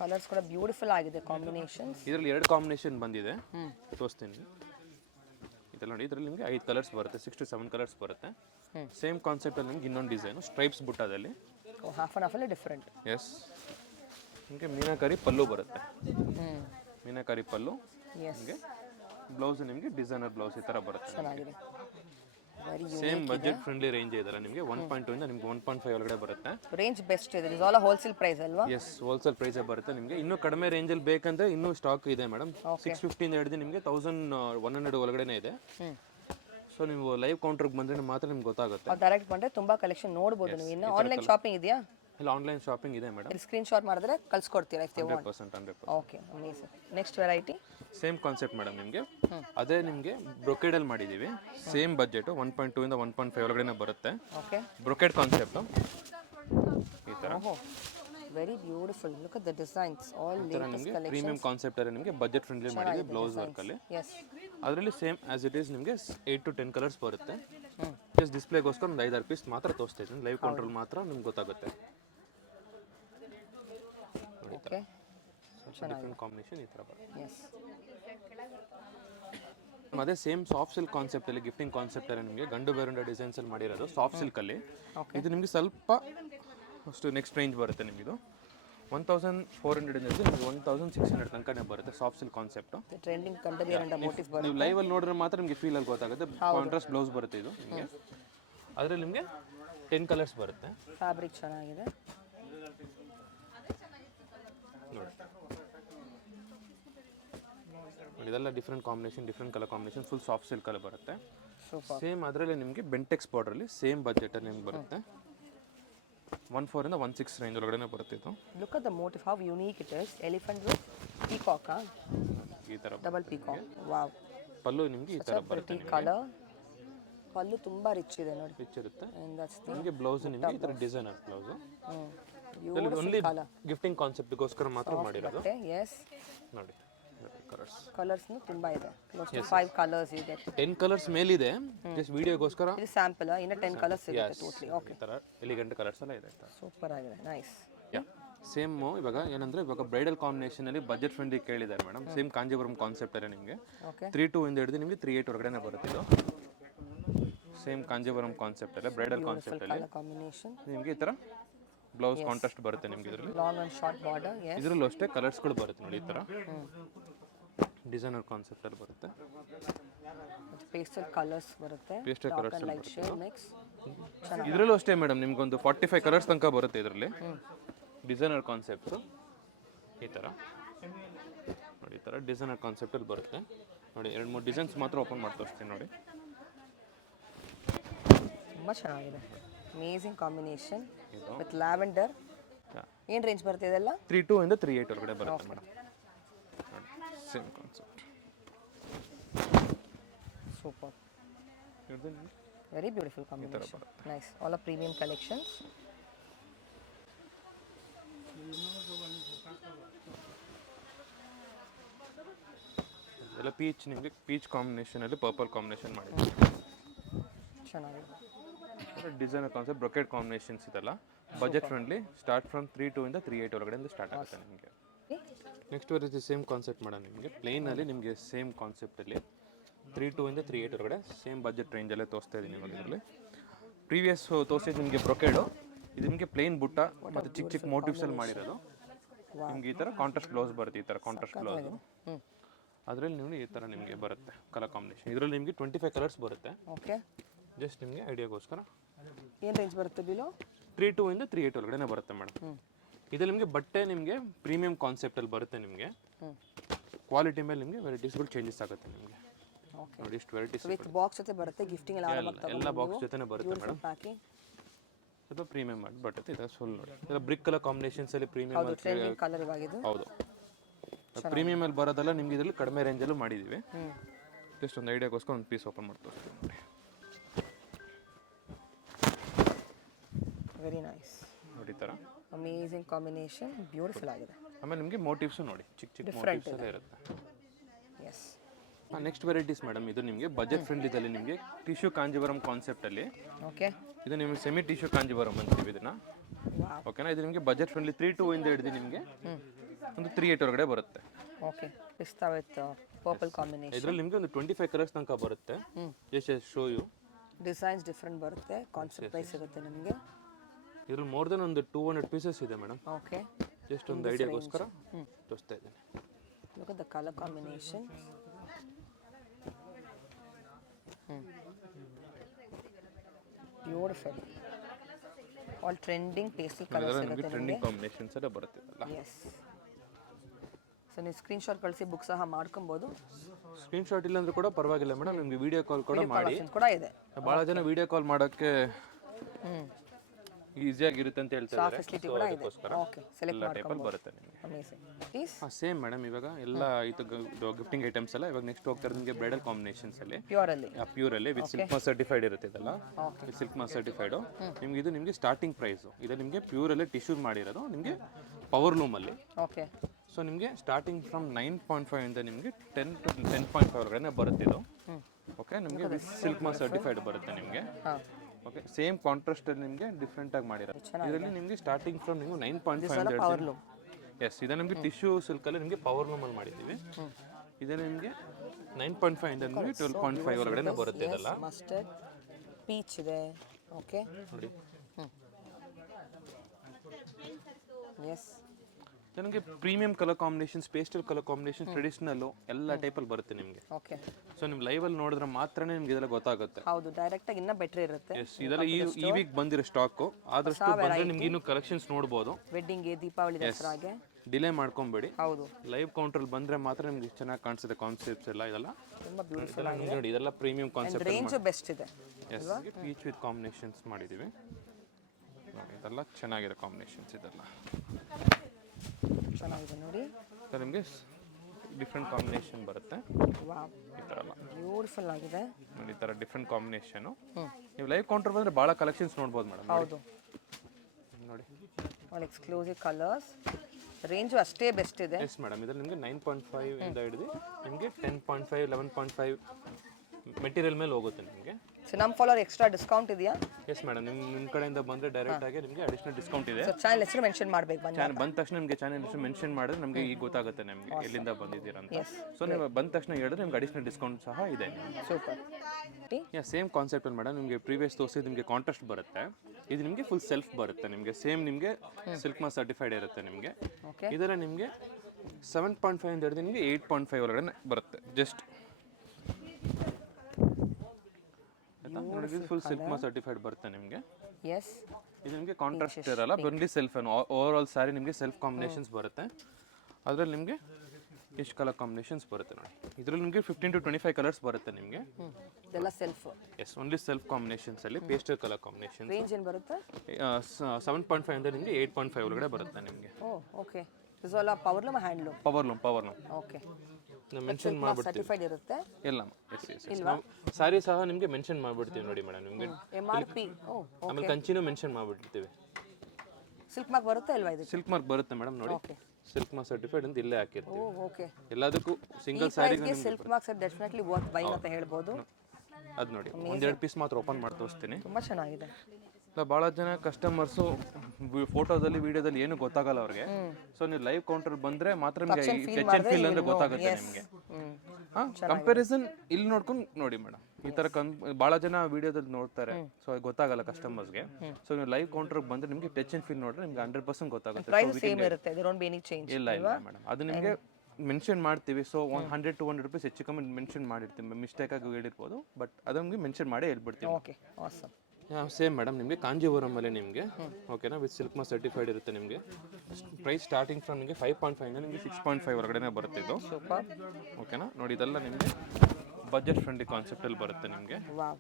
ಕಲರ್ಸ್ ಕೂಡ ಬ್ಯೂಟಿಫುಲ್ ಆಗಿದೆ, ಕಾಂಬಿನೇಷನ್ಸ್. ಇದರಲ್ಲಿ 2 ಕಾಂಬಿನೇಷನ್ ಬಂದಿದೆ, ತೋರಿಸ್ತೀನಿ. ಇದೆಲ್ಲ ನೋಡಿ, ಇದರಲ್ಲಿ ನಿಮಗೆ 5 ಕಲರ್ಸ್ ಬರುತ್ತೆ, 6 to 7 ಕಲರ್ಸ್ ಬರುತ್ತೆ. ಸೇಮ್ ಕಾನ್ಸೆಪ್ಟ್ ಅಲ್ಲಿ ನಿಮಗೆ ಇನ್ನೊಂದು ಡಿಸೈನು ಸ್ಟ್ರೈಪ್ಸ್ ಬುಟ್ಟದಲ್ಲಿ. ಹಾಫ್ ಅಂಡ್ ಹಾಫ್ ಅಲ್ಲಿ ಡಿಫರೆಂಟ್. ಎಸ್. ನಿಮಗೆ ಮೀನಾಕಾರಿ ಪಲ್ಲು ಬರುತ್ತೆ. ಮೀನಾಕಾರಿ ಪಲ್ಲು. ನಿಮಗೆ ಬ್ಲೌಸ್ ನಿಮಗೆ ಡಿಸೈನರ್ ಬ್ಲೌಸ್ ಈ ತರ ಬರುತ್ತೆ. ಚೆನ್ನಾಗಿದೆ. ಸೇಮ್ ಬಜೆಟ್ ಫ್ರೆಂಡ್ಲಿ ರೇಂಜ್ ಇದೆಲ್ಲ ನಿಮಗೆ. 1.2 ಇಂದ ನಿಮಗೆ 1.5 ಒಳಗಡೆ ಬರುತ್ತೆ. ರೇಂಜ್ ಬೆಸ್ಟ್ ಇದೆ. ಇಸ್ ಆಲ್ ಹೋಲ್ಸೇಲ್ ಪ್ರೈಸ್ ಅಲ್ವಾ? ಎಸ್, ಹೋಲ್ಸೇಲ್ ಪ್ರೈಸ್ ಬರುತ್ತೆ ನಿಮಗೆ. ಇನ್ನೂ ಕಡಿಮೆ ರೇಂಜ್ ಅಲ್ಲಿ ಬೇಕಂದ್ರೆ ಇನ್ನೂ ಸ್ಟಾಕ್ ಇದೆ ಮೇಡಮ್. 650 ಇಂದ ಹಿಡಿದು ನಿಮಗೆ 1100 ಒಳಗಡೆ ಇದೆ. ಸೊ ನೀವು ಲೈವ್ ಕೌಂಟರ್ಗೆ ಬಂದ್ರೆ ಮಾತ್ರ ನಿಮ್ಗೆ ಗೊತ್ತಾಗುತ್ತೆ. ಡೈರೆಕ್ಟ್ ಬಂದ್ರೆ ತುಂಬಾ ಕಲೆಕ್ಷನ್ ನೋಡಬಹುದು ನೀವು. ಇನ್ನು ಆನ್ಲೈನ್ ಶಾಪಿಂಗ್ ಇದೆಯಾ? ಇಲ್ಲ, ಆನ್ಲೈನ್ ಶಾಪಿಂಗ್ ಇದೆ ಮೇಡಮ್. ಸ್ಕ್ರೀನ್ ಶಾಟ್ ಮಾಡಿದ್ರೆ ಕಳ್ಸಿಕೊಡ್ತೀರಾ if they want? 100%. Okay, amazing. Next variety same concept madam ನಿಮಗೆ. ಅದೇ ನಿಮಗೆ ಬ್ರೊಕೇಡ್ ಅಲ್ಲಿ ಮಾಡಿದೀವಿ. ಸೇಮ್ ಬಜೆಟ್ 1.2 ಇಂದ 1.5 ಒಳಗಡೆ ಬರುತ್ತೆ. ಓಕೆ. ಬ್ರೊಕೇಡ್ ಕಾನ್ಸೆಪ್ಟ್ ಈ ತರ very beautiful. Look at the designs, all ಈ ಥರ ಲೇಟೆಸ್ಟ್ ನಿಮಗೆ ಕಲೆಕ್ಷನ್. ಪ್ರೀಮಿಯಂ ಕಾನ್ಸೆಪ್ಟ್ ಅಲ್ಲಿ ನಿಮಗೆ ಬಜೆಟ್ ಫ್ರೆಂಡ್ಲಿ ಮಾಡಿದ್ವಿ ಬ್ಲೌಸ್ ವರ್ಕಲ್ಲಿ. ಎಸ್, ಅದರಲ್ಲಿ ಸೇಮ್ ಆಸ್ ಇಟ್ ಈಸ್ ನಿಮಗೆ 8 to 10 ಕಲರ್ಸ್ ಬರುತ್ತೆ. ಜಸ್ಟ್ ಡಿಸ್ಪ್ಲೇಗೋಸ್ಕರ ಒಂದು 5-6 ಪೀಸ್ ಮಾತ್ರ ತೋರಿಸ್ತಾ ಇದ್ದೀನಿ, ಲೈವ್ ಕಂಟ್ರೋಲ್ ಮಾತ್ರ ನಿಮ್ಗೆ ಗೊತ್ತಾಗುತ್ತೆ. ಓಕೆ, ಡಿಫ್ರೆಂಟ್ ಕಾಂಬಿನೇಷನ್ ಈ ಥರ ಬರುತ್ತೆ. ಎಸ್. ಅದೇ ಸೇಮ್ ಸಾಫ್ಟ್ ಸಿಲ್ಕ್ ಕಾನ್ಸೆಪ್ಟ್ ಅಲ್ಲಿ ಗಿಫ್ಟಿಂಗ್ ಕಾನ್ಸೆಪ್ಟ್ ಅಲ್ಲಿ ನಿಮಗೆ ಗಂಡು ಬೇರುಂಡ ಡಿಸೈನ್ಸ್ ಅಲ್ಲಿ ಮಾಡಿರೋದು ಸಾಫ್ಟ್ ಸಿಲ್ಕ್ ಅಲ್ಲಿ. ಇದು ನಿಮಗೆ ಸ್ವಲ್ಪ ಅಷ್ಟು ನೆಕ್ಸ್ಟ್ ರೇಂಜ್ ಬರುತ್ತೆ. ನಿಮಗಿದು 1400 ಇಂದ 1600 ತನಕನೇ ಬರುತ್ತೆ ಸಾಫ್ಟ್ ಸಿಲ್ಕ್ ಕಾನ್ಸೆಪ್ಟ್. ಟ್ರೆಂಡಿಂಗ್ ಗಂಡು ಬೇರುಂಡ ಮೋಟಿಫ್ ಬರುತ್ತೆ. ನೀವು ಲೈವ್ ಅಲ್ಲಿ ನೋಡಿದ್ರೆ ಮಾತ್ರ ನಿಮಗೆ ಫೀಲ್ ಅಲ್ಲಿ ಗೊತ್ತಾಗುತ್ತೆ. ಕಾಂಟ್ರಾಸ್ಟ್ ಬ್ಲೌಸ್ ಬರುತ್ತೆ ಇದು ನಿಮಗೆ. ಅದರಲ್ಲಿ ನಿಮಗೆ 10 ಕಲರ್ಸ್ ಬರುತ್ತೆ. ಫ್ಯಾಬ್ರಿಕ್ ಚೆನ್ನಾಗಿದೆ ನೋಡಿ. ಇದೆಲ್ಲ different combination, different colour combination, full soft silk colour ಬರುತ್ತೆ. ಸೂಪರ್. ಸೇಮ್ ಅದರಲ್ಲಿ ನಿಮಗೆ ಬೆಂಟೆಕ್ಸ್ ಬಾರ್ಡ್ರಲ್ಲಿ ಸೇಮ್ ಬಜೆಟಲ್ಲಿ ನಿಮ್ಗೆ ಬರುತ್ತೆ. 14 ಇಂದ 16 ರೇಂಜ್ ಒಳಗಡೆ ಬರುತ್ತೆ ಇದು. Look at the motif, how unique it is. Elephant with peacock, ಈ ಥರ ಡಬಲ್ ಪೀಕಾಕ್. ವಾವ್. ಪಲ್ಲು ನಿಮಗೆ ಈ ಥರ ಬರುತ್ತೆ. ಕಲರ್ ಪಲ್ಲು ತುಂಬಾ ರಿಚ್ ಇದೆ ನೋಡಿ. ರಿಚ್ ಇರುತ್ತೆ. And that's the ನಿಮಗೆ ಬ್ಲೌಸ್ ನಿಮಗೆ ಈ ಥರ designer blouse. beautiful only color. Gifting ಕಾನ್ಸೆಪ್ಟ್ಗೋಸ್ಕರ ಮಾತ್ರ ಮಾಡಿರೋದು. ಎಸ್, ನೋಡಿ ಕಲರ್ಸ್. ಕಲರ್ಸ್ ತುಂಬಾ ಇದೆ. ಕ್ಲೋಸ್ ಟು 5 ಕಲರ್ಸ್ ಇದೆ. 10 ಕಲರ್ಸ್ ಮೇಲಿದೆ. ಜಸ್ಟ್ ವಿಡಿಯೋಗೋಸ್ಕರ ಇದು ಸ್ಯಾಂಪಲ್, ಇನ್ನು 10 ಕಲರ್ಸ್ ಸಿಗುತ್ತೆ ಟೋಟಲಿ. ಓಕೆ, ಈ ಥರ ಎಲಿಗೆಂಟ್ ಕಲರ್ಸ್ ಎಲ್ಲ ಇದೆ. ಸೂಪರ್ ಆಗಿದೆ, ನೈಸ್. ಸೇಮ್ ಇವಾಗ ಏನಂದ್ರೆ ಇವಾಗ ಬ್ರೈಡಲ್ ಕಾಂಬಿನೇಷನ್ ಅಲ್ಲಿ ಬಜೆಟ್ ಫ್ರೆಂಡ್ಲಿ ಕೇಳಿದ್ದಾರೆ ಮೇಡಮ್. ಸೇಮ್ ಕಾಂಜೀವರಂ ಕಾನ್ಸೆಪ್ಟ್ ಅಲ್ಲಿ ನಿಮಗೆ ಓಕೆ, 3-2 ಇಂದ ಹಿಡಿದು ನಿಮಗೆ 3-8 ಹೊರಗಡೆನೆ ಬರುತ್ತೆ ಇದು. ಸೇಮ್ ಕಾಂಜೀವರಂ ಕಾನ್ಸೆಪ್ಟ್ ಅಲ್ಲ, ಬ್ರೈಡಲ್ ಕಾನ್ಸೆಪ್ಟ್ ಅಲ್ಲಿ ಕಲರ್ ಕಾಂಬಿನೇಷನ್. ನಿಮಗೆ ಈ ಥರ ಬ್ಲೌಸ್ ಕಾಂಟ್ರಾಸ್ಟ್ ಬರುತ್ತೆ ನಿಮಗೆ ಇದರಲ್ಲಿ. Long and short border. Yes, ಇದರಲ್ಲೂ ಅಷ್ಟೇ ಕಲರ್ಸ್ಗಳು ಬರುತ್ತೆ ನೋಡಿ. ಈ ಥರ ಡಿಸೈನರ್ ಕಾನ್ಸೆಪ್ಟ್ ಅಲ್ಲಿ ಬರುತ್ತೆ. ಪೇಸ್ಟಲ್ ಕಲರ್ಸ್ ಬರುತ್ತೆ. Pastel Dark colours and light shade mix. ಇದರಲ್ಲೂ ಅಷ್ಟೇ ಮೇಡಮ್, ನಿಮ್ಗೊಂದು 45 ಕಲರ್ಸ್ ತನಕ ಬರುತ್ತೆ ಇದರಲ್ಲಿ. ಡಿಸೈನರ್ ಕಾನ್ಸೆಪ್ಟ್ ಈ ಥರ ನೋಡಿ. ಈ ಥರ ಡಿಸೈನರ್ ಕಾನ್ಸೆಪ್ಟಲ್ಲಿ ಬರುತ್ತೆ ನೋಡಿ. 2-3 ಡಿಸೈನ್ಸ್ ಮಾತ್ರ ಓಪನ್ ಮಾಡಿ ತೋರಿಸ್ತೀನಿ ನೋಡಿ. ತುಂಬಾ ಚೆನ್ನಾಗಿದೆ. Amazing combination with lavender. ಏನು ರೇಂಜ್ ಬರುತ್ತೆ ಇದೆಲ್ಲ? 3-2 ಇಂದ 3-8 ಹೊರಗಡೆ ಬರುತ್ತೆ madam. Same concept. Super, very beautiful combination. Nice. All of premium collections. ಎಲ್ಲ ಪೀಚ್, ನಿಮಗೆ ಪೀಚ್ ಕಾಂಬಿನೇಷನಲ್ಲಿ ಪರ್ಪಲ್ ಕಾಂಬಿನೇಷನ್ ಮಾಡಿದ್ದೀವಿ. ಚೆನ್ನಾಗಿದೆ. ಡಿಸೈನರ್ ಕಾನ್ಸೆಪ್ಟ್ ಬ್ರೊಕೆಟ್ ಕಾಂಬಿನೇಷನ್ಸ್ ಇದೆಲ್ಲ ಬಜೆಟ್ ಫ್ರೆಂಡ್ಲಿ. ಸ್ಟಾರ್ಟ್ ಫ್ರಮ್ 3-2 ಇಂದ 3-8 ಹೊರಗಡೆಯಿಂದ ಸ್ಟಾರ್ಟ್ ಆಗುತ್ತೆ ನಿಮಗೆ. ನೆಕ್ಸ್ಟ್ ವೆರೈಟಿ ಸೇಮ್ ಕಾನ್ಸೆಪ್ಟ್ ಮಾಡೋಣ ನಿಮಗೆ. ಪ್ಲೇನಲ್ಲಿ ನಿಮಗೆ ಸೇಮ್ ಕಾನ್ಸೆಪ್ಟಲ್ಲಿ 3-2 ಇಂದ 3-8 ಹೊರಗಡೆ ಸೇಮ್ ಬಜೆಟ್ ರೇಂಜಲ್ಲೇ ತೋರಿಸ್ತಾ ಇದ್ದೀನಿ ಇವಾಗ. ಇದರಲ್ಲಿ ಪ್ರೀವಿಯಸ್ ತೋರಿಸಿದ್ದು ನಿಮಗೆ ಬ್ರೊಕೆಡು, ಇದು ನಿಮಗೆ ಪ್ಲೇನ್ ಬುಟ್ಟ ಮತ್ತು ಚಿಕ್ಕ ಚಿಕ್ಕ ಮೋಟಿವ್ಸಲ್ಲಿ ಮಾಡಿರೋದು. ನಿಮ್ಗೆ ಈ ಥರ ಕಾಂಟ್ರಾಸ್ಟ್ ಬ್ಲೌಸ್ ಬರುತ್ತೆ. ಈ ಥರ ಕಾಂಟ್ರಾಸ್ಟ್ ಬ್ಲೌಸು ಅದರಲ್ಲಿ ನೀವು ಈ ಥರ ನಿಮಗೆ ಬರುತ್ತೆ ಕಲರ್ ಕಾಂಬಿನೇಷನ್. ಇದರಲ್ಲಿ ನಿಮಗೆ 25 ಕಲರ್ಸ್ ಬರುತ್ತೆ. ಓಕೆ, ಜಸ್ಟ್ ನಿಮಗೆ ಐಡಿಯಾಗೋಸ್ಕರ. ಏನು ರೇಂಜ್ ಬರುತ್ತೆ ಬಿಲೋ? 3-2 ಇಂದ 3-8 ಒಳಗಡೆ ಬರುತ್ತೆ ಮೇಡಮ್. ಇದು ನಿಮಗೆ ಬಟ್ಟೆ ನಿಮಗೆ ಪ್ರೀಮಿಯಂ ಕಾನ್ಸೆಪ್ಟಲ್ಲಿ ಬರುತ್ತೆ ನಿಮಗೆ. ಕ್ವಾಲಿಟಿ ಮೇಲೆ ನಿಮಗೆ ವೆರೈಟೀಸ್ಗಳು ಚೇಂಜಸ್ ಆಗುತ್ತೆ ನಿಮಗೆ. ನೋಡಿ ಇಷ್ಟು ವೆರೈಟೀಸ್ ವಿತ್ ಬಾಕ್ಸ್ ಜೊತೆ ಬರುತ್ತೆ. ಗಿಫ್ಟಿಂಗ್ ಎಲ್ಲ ಬಾಕ್ಸ್ ಜೊತೆನೇ ಬರುತ್ತೆ ಮೇಡಮ್. ಪ್ಯಾಕಿಂಗ್ ಸ್ವಲ್ಪ ಪ್ರೀಮಿಯಂ ಮಾಡಿ ಬರುತ್ತೆ. ಇದು ಫುಲ್ ನೋಡಿ, ಇದೆಲ್ಲ ಬ್ರಿಕ್ ಕಲರ್ ಕಾಂಬಿನೇಷನ್ಸಲ್ಲಿ ಪ್ರೀಮಿಯಂ. ಟ್ರೆಂಡಿಂಗ್ ಕಲರ್ ಇವಾಗಿದು. ಹೌದು, ಪ್ರೀಮಿಯಂ ಅಲ್ಲಿ ಬರೋದೆಲ್ಲ ನಿಮ್ಗೆ ಇದರಲ್ಲಿ ಕಡಿಮೆ ರೇಂಜಲ್ಲೂ ಮಾಡಿದ್ದೀವಿ. ಜಸ್ಟ್ ಒಂದು ಐಡಿಯಾಗೋಸ್ಕರ ಒಂದು ಪೀಸ್ ಓಪನ್ ಮಾಡಿ ತೋರಿಸ್ತೀವಿ ನೋಡಿ. ವೆರಿ ನೈಸ್ ನೋಡಿ ಈ ಥರ ಅಮೇಜಿಂಗ್ ಕಾಂಬಿನೇಷನ್, ಬ್ಯೂಟಿಫುಲ್ ಆಗಿದೆ. ಆಮೇಲೆ ನಿಮಗೆ ಮೋಟಿವ್ಸು ನೋಡಿ, ಚಿಕ್ಕ ಚಿಕ್ಕ ಮೋಟಿವ್ಸ್ ಎಲ್ಲ ಇರುತ್ತೆ. ಎಸ್. ನೆಕ್ಸ್ಟ್ ವೆರೈಟೀಸ್ ಮೇಡಮ್, ಇದು ನಿಮಗೆ ಬಜೆಟ್ ಫ್ರೆಂಡ್ಲಿದಲ್ಲಿ ನಿಮಗೆ ಟಿಶ್ಯೂ ಕಾಂಜೀವರಂ ಕಾನ್ಸೆಪ್ಟಲ್ಲಿ. ಓಕೆ, ಇದು ನಿಮಗೆ ಸೆಮಿ ಟಿಶ್ಯೂ ಕಾಂಜೀವರಂ ಅಂತೀವಿ ಇದನ್ನ. ಓಕೆನಾ? ಇದು ನಿಮಗೆ ಬಜೆಟ್ ಫ್ರೆಂಡ್ಲಿ 3-2 ಇಂದ ಹಿಡಿದು ನಿಮಗೆ ಒಂದು 3-8 ಹೊರಗಡೆ ಬರುತ್ತೆ. ಓಕೆ, ಪಿಸ್ತಾ ವಿತ್ ಪರ್ಪಲ್ ಕಾಂಬಿನೇಷನ್. ಇದರಲ್ಲಿ ನಿಮಗೆ ಒಂದು 25 ಕಲರ್ಸ್ ತನಕ ಬರುತ್ತೆ. Just show you designs different ಬರುತ್ತೆ. ಕಾನ್ಸೆಪ್ಟ್ ಪ್ರೈಸ್ ಸಿಗುತ್ತೆ ನಿಮಗೆ. ಇದ್ರಲ್ಲಿ ಮೋರ್ ದೆನ್ ಒಂದು 200 ಪೀಸಸ್ ಇದೆ ಮೇಡಮ್. ಓಕೆ, ಜಸ್ಟ್ ಒಂದು ಐಡಿಯಾಗೋಸ್ಕರ ತೋರಿಸ್ತಾ ಇದ್ದೇನೆ. Look at the colour combination. Beautiful. All trending pastel colours ನಿಮಗೆ ಇರುತ್ತೆ ಟ್ರೆಂಡಿಂಗ್ ನಿಮಗೆ. ಕಾಂಬಿನೇಷನ್ಸ್ ಎಲ್ಲ ಬರುತ್ತೆ ಅಲ್ಲ. ಎಸ್. ಸೊ ನೀವು ಸ್ಕ್ರೀನ್ಶಾಟ್ ಕಳಿಸಿ ಬುಕ್ ಸಹ ಮಾಡ್ಕೊಬೋದು. ಸ್ಕ್ರೀನ್ಶಾಟ್ ಇಲ್ಲ ಅಂದ್ರೂ ಕೂಡ ಪರವಾಗಿಲ್ಲ ಮೇಡಮ್, ನಿಮಗೆ ವಿಡಿಯೋ ಕಾಲ್ ಕೂಡ ಮಾಡಿ. ಆಪ್ಷನ್ ಕೂಡ ಇದೆ. ಭಾಳ ಜನ ವಿಡಿಯೋ ಕಾಲ್ ಮಾಡೋಕ್ಕೆ ಈಸಿಯಾಗಿರುತ್ತೆ ಅಂತ ಹೇಳ್ತಾರೆ. ಫೆಸಿಲಿಟಿ ಕೂಡ ಇದೆ. ಓಕೆ, ಸೆಲೆಕ್ಟ್ ಎಲ್ಲ ಟೈಪಲ್ಲಿ ಮಾಡ್ಕೊಂಡು. ಬರುತ್ತೆ ನಿಮಗೆ. ಅಮೇಜಿಂಗ್. ಪೀಸ್ ಸೇಮ್ ಮೇಡಮ್, ಇವಾಗ ಎಲ್ಲ ಇದು ಗಿಫ್ಟಿಂಗ್ ಐಟಮ್ಸ್ ಎಲ್ಲ ಇವಾಗ ನೆಕ್ಸ್ಟ್ ಹೋಗ್ತಾರೆ ನಿಮಗೆ ಬ್ರೈಡಲ್ ಕಾಂಬಿನೇಷನ್ಸ್ ಅಲ್ಲಿ ಪ್ಯೂರಲ್ಲಿ. ಪ್ಯೂರಲ್ಲಿ ವಿತ್ ಸಿಲ್ಕ್ ಮಾರ್ಕ್ ಸರ್ಟಿಫೈಡ್ ಇರುತ್ತೆ ಇದೆಲ್ಲ. ವಿತ್ ಸಿಲ್ಕ್ ಮಾರ್ಕ್ ಸರ್ಟಿಫೈಡು ನಿಮ್ಗೆ ಇದು ನಿಮಗೆ ಸ್ಟಾರ್ಟಿಂಗ್ ಪ್ರೈಸು ಇದು ನಿಮಗೆ ಪ್ಯೂರಲ್ಲೇ ಟಿಶ್ಯೂ ಮಾಡಿರೋದು ನಿಮಗೆ ಪವರ್ ಲೂಮಲ್ಲಿ. ಓಕೆ, ಸೊ ನಿಮಗೆ ಸ್ಟಾರ್ಟಿಂಗ್ ಫ್ರಮ್ 9.5 ಇಂದ ನಿಮಗೆ 10.5 ಒಳಗಡೆ ಬರುತ್ತೆ ಇದು. ಓಕೆ, ನಿಮಗೆ ವಿತ್ ಸಿಲ್ಕ್ ಮಾರ್ಕ್ ಸರ್ಟಿಫೈಡ್ ಬರುತ್ತೆ ನಿಮಗೆ. ಓಕೆ, ಸೇಮ್ ಕಾಂಟ್ರಾಸ್ಟ್ ಅಲ್ಲಿ ನಿಮಗೆ ಡಿಫ್ರೆಂಟ್ ಆಗಿ ಮಾಡಿರೋದು. ಇದರಲ್ಲಿ ನಿಮಗೆ ಸ್ಟಾರ್ಟಿಂಗ್ ಫ್ರಮ್ ನೀವು 9.5 ಪವರ್ ಲೂಮ್. ಎಸ್, ಇದು ನಿಮಗೆ ಟಿಶ್ಯೂ ಸಿಲ್ಕಲ್ಲಿ ನಿಮಗೆ ಪವರ್ ಲೂಮಲ್ಲಿ ಮಾಡಿದ್ದೀವಿ. ಇದು ನಿಮಗೆ 9.5 ಇಂದ ನಿಮಗೆ 12.5 ಒಳಗಡೆ ಬರುತ್ತೆ ಇದೆಲ್ಲ. ಮಸ್ಟರ್ಡ್ ಪೀಚ್ ಇದೆ. ಓಕೆ ನೋಡಿ, ಎಸ್, ನನಗೆ premium colour combinations, pastel colour combination, ಟ್ರೆಡಿಷನಲ್ಲು ಎಲ್ಲ ಟೈಪಲ್ಲಿ ಬರುತ್ತೆ ನಿಮಗೆ. ಓಕೆ. ಸೊ ನೀವು ಲೈವಲ್ಲಿ ನೋಡಿದ್ರೆ ಮಾತ್ರನೇ ನಿಮ್ಗೆ ಇದೆಲ್ಲ ಗೊತ್ತಾಗುತ್ತೆ. ಹೌದು, ಡೈರೆಕ್ಟ್ ಆಗಿ ಇನ್ನೂ ಬೆಟರ್ ಇರುತ್ತೆ. ಎಸ್, ಇದೆಲ್ಲ ಈ ವೀಕ್ ಬಂದಿರೋ ಸ್ಟಾಕು. ಆದಷ್ಟು ಬಂದರೆ ನಿಮ್ಗೆ ಇನ್ನೂ ಕಲೆಕ್ಷನ್ಸ್ ನೋಡ್ಬೋದು. ವೆಡ್ಡಿಂಗ್ಗೆ, ದೀಪಾವಳಿ, ದಸರಾಗೆ ಡಿಲೇ ಮಾಡ್ಕೊಬೇಡಿ. ಹೌದು, ಲೈವ್ ಕೌಂಟ್ರಲ್ಲಿ ಬಂದರೆ ಮಾತ್ರ ನಿಮ್ಗೆ ಚೆನ್ನಾಗಿ ಕಾಣಿಸುತ್ತೆ ಕಾನ್ಸೆಪ್ಟ್ಸ್ ಎಲ್ಲ. ಇದೆಲ್ಲ ತುಂಬಾ ಬ್ಯೂಟಿಫುಲ್ ಇದೆಲ್ಲ ನಿಮ್ಗೆ ನೋಡಿ, ಇದೆಲ್ಲ ಪ್ರೀಮಿಯಂ ಕಾನ್ಸೆಪ್ಟ್. ರೇಂಜ್ ಬೆಸ್ಟ್ ಇದೆ. ಎಸ್, ಪೀಚ್ ವಿತ್ ಕಾಂಬಿನೇಷನ್ಸ್ ಮಾಡಿದ್ದೀವಿ. ಇದೆಲ್ಲ ಚೆನ್ನಾಗಿರೋ ಕಾಂಬಿನೇಷನ್ಸ್ ಇದೆಲ್ಲ. ಚೆನ್ನಾಗಿದೆ ನೋಡಿ. ಸೊ ನಿಮಗೆ ಡಿಫ್ರೆಂಟ್ ಕಾಂಬಿನೇಷನ್ ಬರುತ್ತೆ. ವಾವ್, ಈ ಥರ ಎಲ್ಲ ಬ್ಯೂಟಿಫುಲ್ ಆಗಿದೆ ನೋಡಿ. ಈ ಥರ ಡಿಫ್ರೆಂಟ್ ಕಾಂಬಿನೇಷನು. ನೀವು ಲೈವ್ ಕೌಂಟರ್ ಬಂದರೆ ಭಾಳ ಕಲೆಕ್ಷನ್ಸ್ ನೋಡ್ಬೋದು ಮೇಡಮ್. ಹೌದು ನೋಡಿ, ಆಲ್ ಎಕ್ಸ್ಕ್ಲೂಸಿವ್ ಕಲರ್ಸ್. ರೇಂಜು ಅಷ್ಟೇ ಬೆಸ್ಟ್ ಇದೆ. ಎಸ್ ಮೇಡಮ್, ಇದರಲ್ಲಿ ನಿಮಗೆ 9.5 ಇಂದ ಹಿಡಿದು ನಿಮಗೆ 10.5, 11.5 ಮೆಟೀರಿಯಲ್ ಮೇಲೆ ಹೋಗುತ್ತೆ ನಿಮಗೆ. ಸೊ ನಮ್ಮ ಫಾಲೋವರ್ ಎಕ್ಸ್ಟ್ರಾ ಡಿಸ್ಕೌಂಟ್ ಇದೆಯಾ? ಎಸ್ ಮೇಡಮ್, ನಿಮ್ಮ ಕಡೆಯಿಂದ ಬಂದರೆ ಡೈರೆಕ್ಟ್ ಆಗಿ ನಿಮಗೆ ಅಡಿಷನಲ್ ಡಿಸ್ಕೌಂಟ್ ಇದೆ. ಸೊ ಚಾನಲ್ ಹೆಸರು ಮೆನ್ಷನ್ ಮಾಡಬೇಕು. ಬಂದ ತಕ್ಷಣ ನಿಮಗೆ ಚಾನಲ್ ಹೆಸರು ಮೆನ್ಷನ್ ಮಾಡಿದ್ರೆ ನಮಗೆ ಈಗ ಗೊತ್ತಾಗುತ್ತೆ ನಿಮಗೆ ಎಲ್ಲಿಂದ ಬಂದಿದ್ದೀರಾ ಅಂತ. ಸೊ ನೀವು ಬಂದ ತಕ್ಷಣ ಹೇಳಿದ್ರೆ ನಿಮ್ಗೆ ಅಡಿಷನಲ್ ಡಿಸ್ಕೌಂಟ್ ಸಹ ಇದೆ. ಸೂಪರ್. ಸೇಮ್ ಕಾನ್ಸೆಪ್ಟ್ ಅಲ್ಲಿ ಮೇಡಮ್, ನಿಮಗೆ ಪ್ರೀವಿಯಸ್ ತೋರಿಸಿದ್ದು ನಿಮಗೆ ಕಾಂಟ್ರಾಸ್ಟ್ ಬರುತ್ತೆ. ಇದು ನಿಮಗೆ ಫುಲ್ ಸೆಲ್ಫ್ ಬರುತ್ತೆ ನಿಮಗೆ. ಸೇಮ್ ನಿಮಗೆ ಸಿಲ್ಕ್ ಮಾರ್ಕ್ ಸರ್ಟಿಫೈಡ್ ಇರುತ್ತೆ ನಿಮಗೆ. ಇದರ ನಿಮಗೆ 7.5 ಇಂದ ಹಿಡಿದು ನಿಮಗೆ 8.5 ಒಳಗಡೆ ಬರುತ್ತೆ ಜಸ್ಟ್. ನೋಡಿ, ಇದು ಫುಲ್ ಸಿಲ್ಕ್ ಮಾರ್ಕ್ ಸರ್ಟಿಫೈಡ್ ಬರುತ್ತೆ ನಿಮಗೆ. ಎಸ್, ಇದು ನಿಮಗೆ ಕಾಂಟ್ರಾಸ್ಟ್ ಇರಲ್ಲ, ಬನ್ನಿ ಸೆಲ್ಫ್. ಓವರ್ ಆಲ್ ಸ್ಯಾರಿ ನಿಮಗೆ ಸೆಲ್ಫ್ ಕಾಂಬಿನೇಷನ್ಸ್ ಬರುತ್ತೆ. ಅದರಲ್ಲಿ ನಿಮಗೆ ಎಷ್ಟು ಕಲರ್ ಕಾಂಬಿನೇಷನ್ಸ್ ಬರುತ್ತೆ ನೋಡಿ. ಇದರಲ್ಲಿ ನಿಮಗೆ 15 to 25 ಕಲರ್ಸ್ ಬರುತ್ತೆ ನಿಮಗೆ. ಇದೆಲ್ಲ self. Yes, only self combinations ಅಲ್ಲಿ ಪೇಸ್ಟಲ್ ಕಲರ್ ಕಾಂಬಿನೇಷನ್. ರೇಂಜ್ ಏನು ಬರುತ್ತೆ? 7.5 ಇಂದ ನಿಮಗೆ 8.5 ಒಳಗಡೆ ಬರುತ್ತೆ ನಿಮಗೆ. ಓಕೆ. ಇದು ಎಲ್ಲ power loom, hand loom. Power loom. Okay. Mention ಮಾಡ್ಬಿಡ್ತೀವಿ ಸರ್ಟಿಫೈಡ್ ಇರುತ್ತೆ ಎಲ್ಲ. ಎಸ್, ಸಾರಿ ಸಹ ನಿಮಗೆ ಮೆನ್ಷನ್ ಮಾಡ್ಬಿಡ್ತೀವಿ ನೋಡಿ ಮೇಡಮ್ ನಿಮಗೆ. MRP. ಆಮೇಲೆ ಕಂಚಿನೂ ಮೆನ್ಷನ್ ಮಾಡ್ಬಿಟ್ಟಿರ್ತೀವಿ. ಸಿಲ್ಕ್ ಮಾರ್ಕ್ ಬರುತ್ತೆ ಅಲ್ವಾ ಇದು? ಸಿಲ್ಕ್ ಮಾರ್ಕ್ ಬರುತ್ತೆ ಮೇಡಮ್ ನೋಡಿ. ಸಿಲ್ಕ್ ಮಾರ್ಕ್ ಸರ್ಟಿಫೈಡ್ ಅಂತ ಇಲ್ಲೇ ಹಾಕಿರ್ತೀವಿ. ಓಕೆ. ಎಲ್ಲದಕ್ಕೂ ಸಿಂಗಲ್ ಸ್ಯಾರಿಗೆ silk mark sir definitely worth buy ಅಂತ ಹೇಳ್ಬೋದು. ಅದು ನೋಡಿ, ಒಂದೆರಡು ಪೀಸ್ ಮಾತ್ರ ಓಪನ್ ಮಾಡಿ ತೋರಿಸ್ತೀನಿ. ತುಂಬಾ ಚೆನ್ನಾಗಿದೆ. ಭಾಳ ಜನ ಕಸ್ಟಮರ್ಸು ಫೋಟೋದಲ್ಲಿ ವಿಡಿಯೋದಲ್ಲಿ ಏನು ಗೊತ್ತಾಗಲ್ಲ ಅವ್ರಿಗೆ. ಸೊ ನೀವು ಲೈವ್ ಕೌಂಟರ್ ಬಂದ್ರೆ ಮಾತ್ರ ನಿಮಗೆ ಟಚ್ ಅಂಡ್ ಫೀಲ್ ಅಂದ್ರೆ ಗೊತ್ತಾಗುತ್ತೆ ನಿಮಗೆ. ಕಂಪ್ಯಾರಿಸನ್ ಇಲ್ಲಿ ನೋಡ್ಕೊಂಡು ನೋಡಿ ಮೇಡಮ್. ಈ ತರ ಭಾಳ ಜನ ವಿಡಿಯೋದಲ್ಲಿ ನೋಡ್ತಾರೆ, ಸೊ ಗೊತ್ತಾಗಲ್ಲ ಕಸ್ಟಮರ್ಸ್ಗೆ. ಸೊ ನೀವು ಲೈವ್ ಕೌಂಟರ್ ಬಂದ್ರೆ ನಿಮಗೆ ಟಚ್ ಅಂಡ್ ಫೀಲ್ ನೋಡಿದ್ರೆ ನಿಮ್ಗೆ 100% ಗೊತ್ತಾಗುತ್ತೆ. ಪ್ರೈಸ್ ಸೇಮ್ ಇರುತ್ತೆ, there won't be any change. ಇಲ್ಲ ಮೇಡಮ್, ಅದು ನಿಮಗೆ ಮೆನ್ಷನ್ ಮಾಡ್ತೀವಿ. ಸೊ 100-200 ರೂಪೀಸ್ ಹೆಚ್ಚು ಕಮ್ಮಿ ಮೆನ್ಷನ್ ಮಾಡಿರ್ತೀವಿ. ಮಿಸ್ಟೇಕ್ ಆಗಿ ಹೇಳಿರ್ಬೋದು, ಬಟ್ ಅದು ನಮಗೆ ಮೆನ್ಷನ್ ಮಾಡೇ ಹೇಳ್ಬಿಡ್ತೀವಿ. Okay, awesome. ಸೇಮ್ ಮೇಡಮ್, ನಿಮಗೆ ಕಾಂಜೀವರಮಲ್ಲಿ ನಿಮಗೆ ಓಕೆನಾ ವಿತ್ ಸಿಲ್ಕ್ ಮಾರ್ಕ್ ಸರ್ಟಿಫೈಡ್ ಇರುತ್ತೆ ನಿಮಗೆ. ಪ್ರೈಸ್ ಸ್ಟಾರ್ಟಿಂಗ್ ಫ್ರಮ್ ನಿಮಗೆ 5.5 ಇಂದ ನಿಮಗೆ 6.5 ಹೊರಗಡೆ ಬರುತ್ತೆ ಇದು. ಸೂಪರ್. ಓಕೆನಾ, ನೋಡಿ ಇದೆಲ್ಲ ನಿಮಗೆ ಬಜೆಟ್ ಫ್ರೆಂಡ್ಲಿ ಕಾನ್ಸೆಪ್ಟಲ್ಲಿ ಬರುತ್ತೆ ನಿಮಗೆ. ವಾವ್,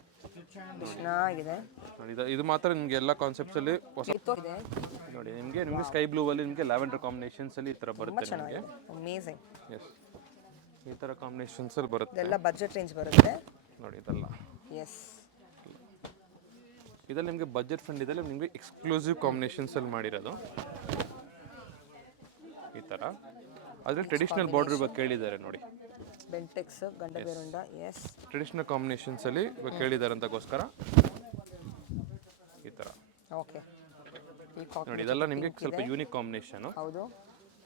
ಚೆನ್ನಾಗಿದೆ ನೋಡಿ. ಇದು ಮಾತ್ರ ನಿಮಗೆ ಎಲ್ಲ ಕಾನ್ಸೆಪ್ಟ್ಸಲ್ಲಿ ಹೊಸ ನೋಡಿ. ನಿಮಗೆ ಸ್ಕೈ ಬ್ಲೂ ಅಲ್ಲಿ ನಿಮಗೆ ಲ್ಯಾವೆಂಡರ್ ಕಾಂಬಿನೇಷನ್ಸ್ ಅಲ್ಲಿ ಈ ಥರ ಬರುತ್ತೆ ನಿಮಗೆ. ಅಮೇಜಿಂಗ್. ಎಸ್, ಈ ಥರ ಕಾಂಬಿನೇಷನ್ಸ್ ಅಲ್ಲಿ ಬರುತ್ತೆ. ಇದೆಲ್ಲ ಬಜೆಟ್ ರೇಂಜ್ ಬರುತ್ತೆ ನೋಡಿ ಇದೆಲ್ಲ. ಎಸ್, ಇದರಲ್ಲಿ ನಿಮಗೆ ಬಜೆಟ್ ಫ್ರೆಂಡ್ ಇದೆಲ್ಲ ನಿಮಗೆ ಎಕ್ಸ್ಕ್ಲೂಸಿವ್ ಕಾಂಬಿನೇಷನ್ಸಲ್ಲಿ ಮಾಡಿರೋದು ಈ ಥರ. ಅದರಲ್ಲಿ ಟ್ರೆಡಿಷನಲ್ ಬಾರ್ಡರ್ ಇವಾಗ ಕೇಳಿದ್ದಾರೆ ನೋಡಿ. ಬೆಂಟೆಕ್ಸ್, ಗಂಡಬೇರುಂಡ. ಎಸ್, ಟ್ರೆಡಿಷನಲ್ ಕಾಂಬಿನೇಷನ್ಸಲ್ಲಿ ಇವಾಗ ಕೇಳಿದ್ದಾರೆ ಅಂತಗೋಸ್ಕರ ಈ ಥರ. ಓಕೆ. ನೋಡಿ ಇದೆಲ್ಲ ನಿಮಗೆ ಸ್ವಲ್ಪ ಯೂನಿಕ್ ಕಾಂಬಿನೇಷನು. ಹೌದು,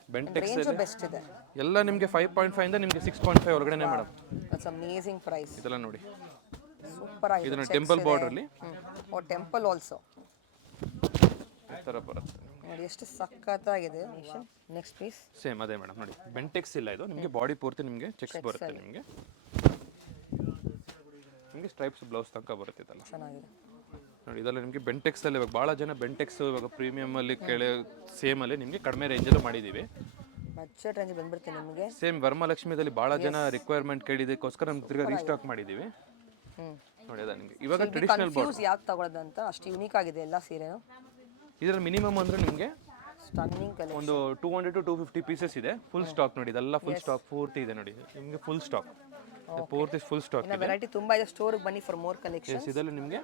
ಬೆಂಟೆಕ್ಸ್ ಬೆಸ್ಟ್ ಇದೆ. ಎಲ್ಲ ನಿಮಗೆ 5.5 ಇಂದ ನಿಮಗೆ 6.5 ಒಳಗಡೆ ಮೇಡಮ್. That's amazing price. ಇದೆಲ್ಲ ನೋಡಿ, ಸೂಪರ್ ಆಗಿದೆ. ಇದನ್ನ ಟೆಂಪಲ್ ಬಾರ್ಡರ್ ಅಲ್ಲಿ. ಓ, ಟೆಂಪಲ್ ಆಲ್ಸೋ ಈ ಥರ ಬರುತ್ತೆ ನೋಡಿ. ಎಷ್ಟು ಸಖತ್ತಾಗಿದೆ. ನೆಕ್ಸ್ಟ್ ಪೀಸ್ ಸೇಮ್ ಅದೇ ಮೇಡಮ್ ನೋಡಿ. ಬೆಂಟೆಕ್ಸ್ ಇಲ್ಲ, ಇದು ನಿಮಗೆ ಬಾಡಿ ಪೂರ್ತಿ ನಿಮಗೆ ಚೆಕ್ಸ್ ಬರುತ್ತೆ ನಿಮಗೆ. ನಿಮಗೆ ಸ್ಟ್ರೈಪ್ಸ್ ಬ್ಲೌಸ್ ತನಕ ಬರುತ್ತೆ ಇದೆಲ್ಲ. ಚೆನ್ನಾಗಿದೆ ನೋಡಿ. ಇದೆಲ್ಲ ನಿಮಗೆ ಬೆಂಟೆಕ್ಸ್ ಅಲ್ಲಿ ಇವಾಗ ಭಾಳ ಜನ ಬೆಂಟೆಕ್ಸ್ ಇವಾಗ ಪ್ರೀಮಿಯಮ್ ಅಲ್ಲಿ ಸೇಮ್ ಅಲ್ಲಿ ನಿಮಗೆ ಕಡಿಮೆ ರೇಂಜಲ್ಲೂ ಮಾಡಿದ್ದೀವಿ. ಬಜೆಟ್ ರೇಂಜ್ ಬಂದ್ಬಿಡ್ತೀನಿ ನಿಮಗೆ. ಸೇಮ್ ವರಮಹಾಲಕ್ಷ್ಮಿದಲ್ಲಿ ಭಾಳ ಜನ ರಿಕ್ವೈರ್ಮೆಂಟ್ ಕೇಳಿದಕ್ಕೋಸ್ಕರ ನಮ್ಗೆ ತಿರ್ಗಾ ರೀಸ್ಟಾಕ್ ಮಾಡಿದ್ದೀವಿ. ನೋಡಿ ಅದ ನಿಮಗೆ ಇವಾಗ ಟ್ರೆಡಿಷನಲ್ ಬಾರ್ಡರ್ ಯಾವ್ದು ತಗೊಳ್ಳೋದು ಅಂತ ಅಷ್ಟು ಯೂನಿಕ್ ಆಗಿದೆ ಎಲ್ಲ ಸೀರೆನು. ಇದರಲ್ಲಿ ಮಿನಿಮಮ್ ಅಂದರೆ ನಿಮಗೆ ಸ್ಟನ್ನಿಂಗ್ ಕಲರ್. ಒಂದು 200 to 250 ಪೀಸಸ್ ಇದೆ. ಫುಲ್ ಸ್ಟಾಕ್ ನೋಡಿ, ಇದೆಲ್ಲ ಫುಲ್ ಸ್ಟಾಕ್ ಪೂರ್ತಿ ಇದೆ ನೋಡಿ ನಿಮಗೆ. ಫುಲ್ ಸ್ಟಾಕ್ ಪೂರ್ತಿ ಫುಲ್ ಸ್ಟಾಕ್ ಇನ್ನ ವೆರೈಟಿ ತುಂಬಾ ಇದೆ. ಸ್ಟೋರ್ಗೆ ಬನ್ನಿ ಫಾರ್ ಮೋರ್ ಕಲೆಕ್ಷನ್. ಇದರಲ್ಲಿ ನಿಮಗೆ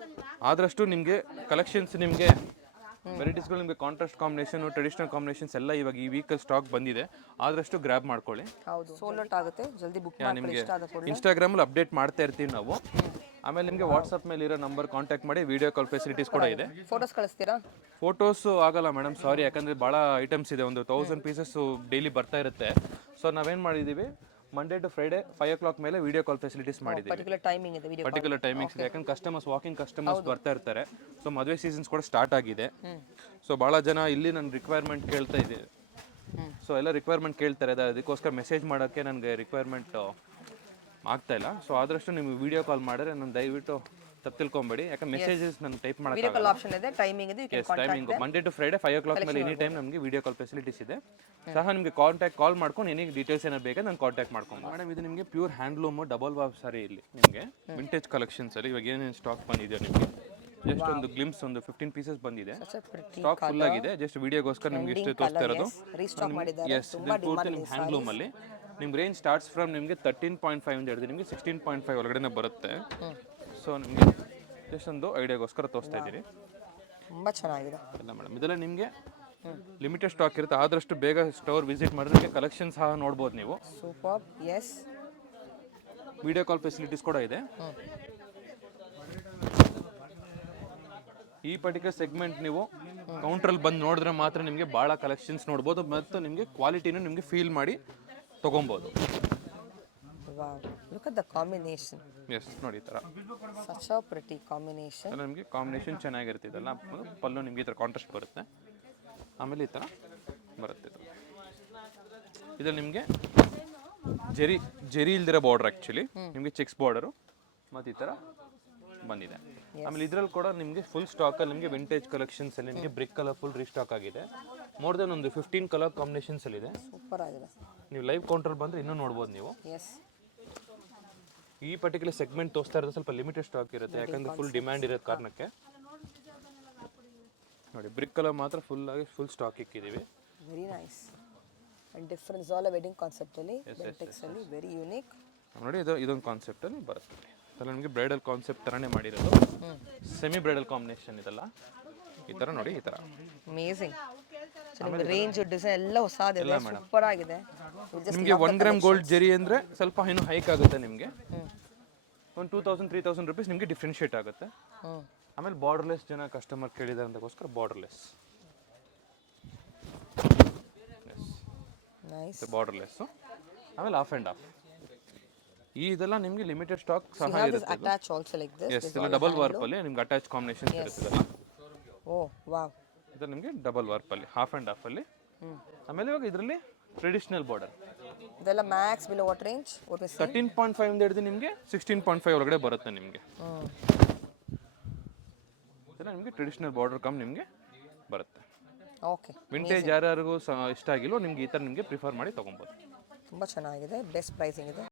ಆದಷ್ಟು ನಿಮಗೆ ಕಲೆಕ್ಷನ್ಸ್ ನಿಮಗೆ ವೆರೈಟೀಸ್ಗಳು ನಿಮಗೆ ಕಾಂಟ್ರಾಸ್ಟ್ ಕಾಂಬಿನೇಷನ್, ಟ್ರೆಡಿಷನಲ್ ಕಾಂಬಿನೇಷನ್ಸ್ ಎಲ್ಲ ಇವಾಗ ಈ ವೀಕಲ್ಲಿ ಸ್ಟಾಕ್ ಬಂದಿದೆ. ಆದಷ್ಟು ಗ್ರ್ಯಾಬ್ ಮಾಡ್ಕೊಳ್ಳಿ. ಹೌದು, ಸೋಲ್ಡ್ ಔಟ್ ಆಗುತ್ತೆ, ಜಲ್ದಿ ಬುಕ್ ಮಾಡ್ಕೊಳ್ಳಿ. ಇಷ್ಟ ಆದ ಕೂಡಲೇ ಇನ್ಸ್ಟಾಗ್ರಾಮಲ್ಲಿ ಅಪ್ಡೇಟ್ ಮಾಡ್ತಾ ಇರ್ತೀವಿ ನಾವು. ಆಮೇಲೆ ನಿಮಗೆ ವಾಟ್ಸಪ್ ಮೇಲೆ ಇರೋ ನಂಬರ್ ಕಾಂಟ್ಯಾಕ್ಟ್ ಮಾಡಿ ವಿಡಿಯೋ ಕಾಲ್ ಫೆಸಿಲಿಟೀಸ್ ಕೂಡ ಇದೆ. ಫೋಟೋಸ್ ಕಳಿಸ್ತೀರಾ? ಫೋಟೋಸು ಆಗಲ್ಲ ಮೇಡಮ್, ಸಾರಿ, ಯಾಕಂದರೆ ಭಾಳ ಐಟಮ್ಸ್ ಇದೆ. ಒಂದು 1000 ಪೀಸಸ್ಸು ಡೈಲಿ ಬರ್ತಾ ಇರುತ್ತೆ. ಸೊ ನಾವೇನು ಮಾಡಿದ್ದೀವಿ, ಮಂಡೇ ಟು ಫ್ರೈಡೇ 5 o'clock ಮೇಲೆ ವಿಡಿಯೋ ಕಾಲ್ ಫೆಸಿಲಿಟೀಸ್ ಮಾಡಿದ್ದೀವಿ. ಪರ್ಟಿಕ್ಯುಲರ್ ಟೈಮಿಂಗ್ ಇದೆ, ವಿಡಿಯೋ ಪರ್ಟಿಕ್ಯುಲರ್ ಟೈಮಿಂಗ್ಸ್ ಇದೆ. ಯಾಕಂದ್ರೆ ಕಸ್ಟಮರ್ಸ್, ವಾಕಿಂಗ್ ಕಸ್ಟಮರ್ಸ್ ಬರ್ತಾ ಇರ್ತಾರೆ. ಸೊ ಮದುವೆ ಸೀಸನ್ಸ್ ಕೂಡ ಸ್ಟಾರ್ಟ್ ಆಗಿದೆ. ಸೊ ಭಾಳ ಜನ ಇಲ್ಲಿ ನನ್ನ ರಿಕ್ವೈರ್ಮೆಂಟ್ ಕೇಳ್ತಾ ಇದೆ. ಸೊ ಎಲ್ಲ ರಿಕ್ವೈರ್ಮೆಂಟ್ ಕೇಳ್ತಾರೆ, ಅದಕ್ಕೋಸ್ಕರ ಮೆಸೇಜ್ ಮಾಡೋಕ್ಕೆ ನನಗೆ ರಿಕ್ವೈರ್ಮೆಂಟ್ ಆಗ್ತಾ ಇಲ್ಲ. ಸೊ ಆದಷ್ಟು ನಿಮಗೆ ವಿಡಿಯೋ ಕಾಲ್ ಮಾಡಿದ್ರೆ ನಾನು ದಯವಿಟ್ಟು ತಪ್ಪು ತಿಳ್ಕೊಬೇಡಿ. ಯಾಕಂದ್ರೆ ಮೆಸೇಜಸ್ ನಾನು ಟೈಪ್ ವಿಡಿಯೋ ಮಾಡೋಕ್ಕೆ ಕಾಲ್ ಆಪ್ಷನ್ ಇದೆ, ಟೈಮಿಂಗ್ ಇದೆ. You can contact timing Monday to Friday 5 o'clock ಮೇಲೆ ಎನಿ ಟೈಮ್ ನಮಗೆ ವಿಡಿಯೋ ಕಾಲ್ ಫೆಸಿಲಿಟೀಸ್ ಇದೆ. ಸಹ ನಿಮಗೆ ಕಾಲ್ ಮಾಡ್ಕೊಂಡು ಏನಿಗೆ ಡೀಟೇಲ್ಸ್ ಏನಾದ್ರು ಬೇಕಾದ್ರೆ ನಾನು ಕಾಂಟ್ಯಾಕ್ಟ್ ಮಾಡ್ಕೊಂಡು. ಮೇಡಮ್ ಇದು ನಿಮಗೆ ಪ್ಯೂರ್ ಹ್ಯಾಂಡ್ಲೂಮ್ ಡಬಲ್ ವಾವ್ ಸಾರಿ. ಇಲ್ಲಿ ನಿಮಗೆ ವಿಂಟೇಜ್ ಕಲೆಕ್ಷನ್ಸ್ ಅಲ್ಲಿ ಇವಾಗ ಏನೇನು ಸ್ಟಾಕ್ ಬಂದಿದೆ ನಿಮಗೆ ಜಸ್ಟ್ ಒಂದು ಗ್ಲಿಮ್ಸ್ ಒಂದು 15 ಪೀಸಸ್ ಬಂದಿದೆ. ಸ್ಟಾಕ್ ಫುಲ್ ಆಗಿದೆ. ಜಸ್ಟ್ ವಿಡಿಯೋಗೋಸ್ಕರ ನಿಮಗೆ ಇಷ್ಟು ತೋರಿಸ್ತಾ ಇರೋದು. ರೀಸ್ಟಾಕ್ ಮಾಡಿದ್ದಾರೆ. ಎಸ್, ಪೂರ್ತಿ ನಿಮ್ಗೆ ಹ್ಯಾಂಡ್ಲೂಮ್ ಅಲ್ಲಿ ನಿಮ್ಗೆ ರೇಂಜ್ ಸ್ಟಾರ್ಟ್ಸ್ ಫ್ರಮ್ ನಿಮಗೆ 13.5 ಅಂತ ಹೇಳಿದ್ರೆ ನಿಮಗೆ 16.5 ಒಳಗಡೆ ಬರುತ್ತೆ. ಸೊ ನಿಮಗೆ ಜಸ್ಟ್ ಒಂದು ಐಡಿಯಾಗೋಸ್ಕರ ತೋರಿಸ್ತಾ ಇದ್ದೀರಿ. ತುಂಬಾ ಚೆನ್ನಾಗಿದೆ ಇಲ್ಲ ಮೇಡಮ್, ಇದೆಲ್ಲ ನಿಮಗೆ ಲಿಮಿಟೆಡ್ ಸ್ಟಾಕ್ ಇರುತ್ತೆ. ಆದಷ್ಟು ಬೇಗ ಸ್ಟೋರ್ ವಿಸಿಟ್ ಮಾಡಿದ್ರೆ ಕಲೆಕ್ಷನ್ ಸಹ ನೋಡ್ಬೋದು ನೀವು. Super. Yes, video call facilities ಕೂಡ ಇದೆ. ಈ ಪರ್ಟಿಕ್ಯುಲರ್ ಸೆಗ್ಮೆಂಟ್ ನೀವು ಕೌಂಟ್ರಲ್ಲಿ ಬಂದು ನೋಡಿದ್ರೆ ಮಾತ್ರ ನಿಮಗೆ ಭಾಳ ಕಲೆಕ್ಷನ್ಸ್ ನೋಡ್ಬೋದು ಮತ್ತು ನಿಮಗೆ ಕ್ವಾಲಿಟಿನೂ ನಿಮಗೆ ಫೀಲ್ ಮಾಡಿ ತೊಗೊಬೋದು. Wow, look at the combination. Yes ನೋಡಿ, ಈ ಥರ ಸಚ್ ಅ ಪ್ರಿಟಿ ಕಾಂಬಿನೇಷನ್. ಎಲ್ಲ ನಿಮಗೆ ಕಾಂಬಿನೇಷನ್ ಚೆನ್ನಾಗಿರ್ತಿದಲ್ಲ. ಪಲ್ಲು ನಿಮಗೆ ಈ ಥರ ಕಾಂಟ್ರಾಸ್ಟ್ ಬರುತ್ತೆ. ಆಮೇಲೆ ಈ ಥರ ಬರುತ್ತೆ. ಇದ್ರಲ್ಲಿ ನಿಮಗೆ ಜೆರಿ ಇಲ್ದಿರೋ ಬಾರ್ಡರ್, ಆ್ಯಕ್ಚುಲಿ ನಿಮಗೆ ಚೆಕ್ಸ್ ಬಾರ್ಡರು ಮತ್ತು ಈ ಥರ ಬಂದಿದೆ. ಆಮೇಲೆ ಇದ್ರಲ್ಲಿ ಕೂಡ ನಿಮಗೆ ಫುಲ್ ಸ್ಟಾಕಲ್ಲಿ ನಿಮಗೆ ವಿಂಟೇಜ್ ಕಲೆಕ್ಷನ್ಸ್ ಅಲ್ಲಿ ನಿಮಗೆ ಬ್ರಿಕ್ ಕಲರ್ ಫುಲ್ ರೀಸ್ಟಾಕ್ ಆಗಿದೆ. ಮೋರ್ ದೆನ್ ಒಂದು 15 ಕಲರ್ ಕಾಂಬಿನೇಷನ್ಸ್ ಅಲ್ಲಿ ಇದೆ. ಸೂಪರ್ ಆಗಿದೆ. ನೀವು ಲೈವ್ ಕೌಂಟರ್ ಬಂದರೆ ಇನ್ನೂ ನೋಡ್ಬೋದು ನೀವು. ಎಸ್, ಈ ಪರ್ಟಿಕ್ಯುಲರ್ ಸೆಗ್ಮೆಂಟ್ ತೋರಿಸ್ತಾ ಇರೋದು ಸ್ವಲ್ಪ ಲಿಮಿಟೆಡ್ ಸ್ಟಾಕ್ ಇರುತ್ತೆ, ಯಾಕಂದ್ರೆ ಫುಲ್ ಡಿಮ್ಯಾಂಡ್ ಇರೋ ಕಾರಣಕ್ಕೆ. ನೋಡಿ, ಬ್ರಿಕ್ ಕಲರ್ ಮಾತ್ರ ಫುಲ್ ಸ್ಟಾಕ್ ಇಕ್ಕಿದ್ದೀವಿ. Very nice and difference. All wedding concept ಅಲ್ಲಿ, ಬೆಂಟೆಕ್ಸ್ ಅಲ್ಲಿ ವೆರಿ ಯೂನಿಕ್. ನೋಡಿ, ಇದೊಂದು ಕಾನ್ಸೆಪ್ಟ್ ಅಲ್ಲಿ ಬರುತ್ತೆ. ಇದೆಲ್ಲ ನಿಮಗೆ ಬ್ರೈಡಲ್ ಕಾನ್ಸೆಪ್ಟ್ ಥರನೇ ಮಾಡಿರೋದು. ಸೆಮಿ ಬ್ರೈಡಲ್ ಕಾಂಬಿನೇಷನ್ ಇದೆಲ್ಲ. ಈ ಥರ ನೋಡಿ, ಈ ಥರ ಅಮೇಜಿಂಗ್. ನಿಮಗೆ ರೇಂಜ್ ಡಿಸೈನ್ ಎಲ್ಲ ಹೊಸದಿದೆ, ಸೂಪರ್ ಆಗಿದೆ. ನಿಮಗೆ 1 ಗ್ರಾಮ್ ಗೋಲ್ಡ್ ಜೆರಿ ಅಂದರೆ ಸ್ವಲ್ಪ ಇನ್ನೂ ಹೈಕ್ ಆಗುತ್ತೆ. ನಿಮಗೆ ಒಂದು 2000-3000 ರುಪೀಸ್ ನಿಮಗೆ ಡಿಫ್ರೆನ್ಶಿಯೇಟ್ ಆಗುತ್ತೆ. ಆಮೇಲೆ ಬಾರ್ಡರ್ಲೆಸ್ ಜನ ಕಸ್ಟಮರ್ ಕೇಳಿದ್ದಾರೆ ಅಂತಕ್ಕೋಸ್ಕರ ಬಾರ್ಡರ್ಲೆಸ್. ನೈಸ್, ಬಾರ್ಡರ್ಲೆಸ್ಸು. ಆಮೇಲೆ ಆಫ್ ಆ್ಯಂಡ್ ಆಫ್. ಇದೆಲ್ಲ ನಿಮಗೆ ಲಿಮಿಟೆಡ್ ಸ್ಟಾಕ್ ಸಹ ಇರುತ್ತೆ. Attach also like this. Yes, ಇದೆಲ್ಲ ಡಬಲ್ ವಾರ್ಪಲ್ಲಿ ನಿಮ್ಗೆ ಅಟ್ಯಾಚ್ ಕಾಂಬಿನೇಷನ್ ಇರುತ್ತೆ. ಓ ವಾವ್, ಇದು ನಿಮಗೆ ಡಬಲ್ ವಾರ್ಪಲ್ಲಿ ಹಾಫ್ ಆ್ಯಂಡ್ ಹಾಫಲ್ಲಿ. ಆಮೇಲೆ ಇವಾಗ ಇದರಲ್ಲಿ ಟ್ರೆಡಿಷನಲ್ ಬಾರ್ಡರ್. ಇದೆಲ್ಲ ಮ್ಯಾಕ್ಸ್ ಬಿಲೋ ವಾಟ್ ರೇಂಜ್? 13.5 ಅಂತ ಹಿಡಿದು ನಿಮಗೆ 16.5 ಒಳಗಡೆ ಬರುತ್ತೆ ನಿಮಗೆ. ಇದೆಲ್ಲ ನಿಮಗೆ ಟ್ರೆಡಿಷನಲ್ ಬಾರ್ಡರ್ ಕಮ್ ನಿಮಗೆ ಬರುತ್ತೆ. ಓಕೆ, ವಿಂಟೇಜ್ ಯಾರ್ಯಾರಿಗೂ ಇಷ್ಟ ಆಗಿಲ್ಲೋ ನಿಮ್ಗೆ ಈ ಥರ ನಿಮಗೆ ಪ್ರಿಫರ್ ಮಾಡಿ ತೊಗೊಬೋದು. ತುಂಬ ಚೆನ್ನಾಗಿದೆ, ಬೆಸ್ಟ್ ಪ್ರೈಸಿಂಗ್ ಇದೆ.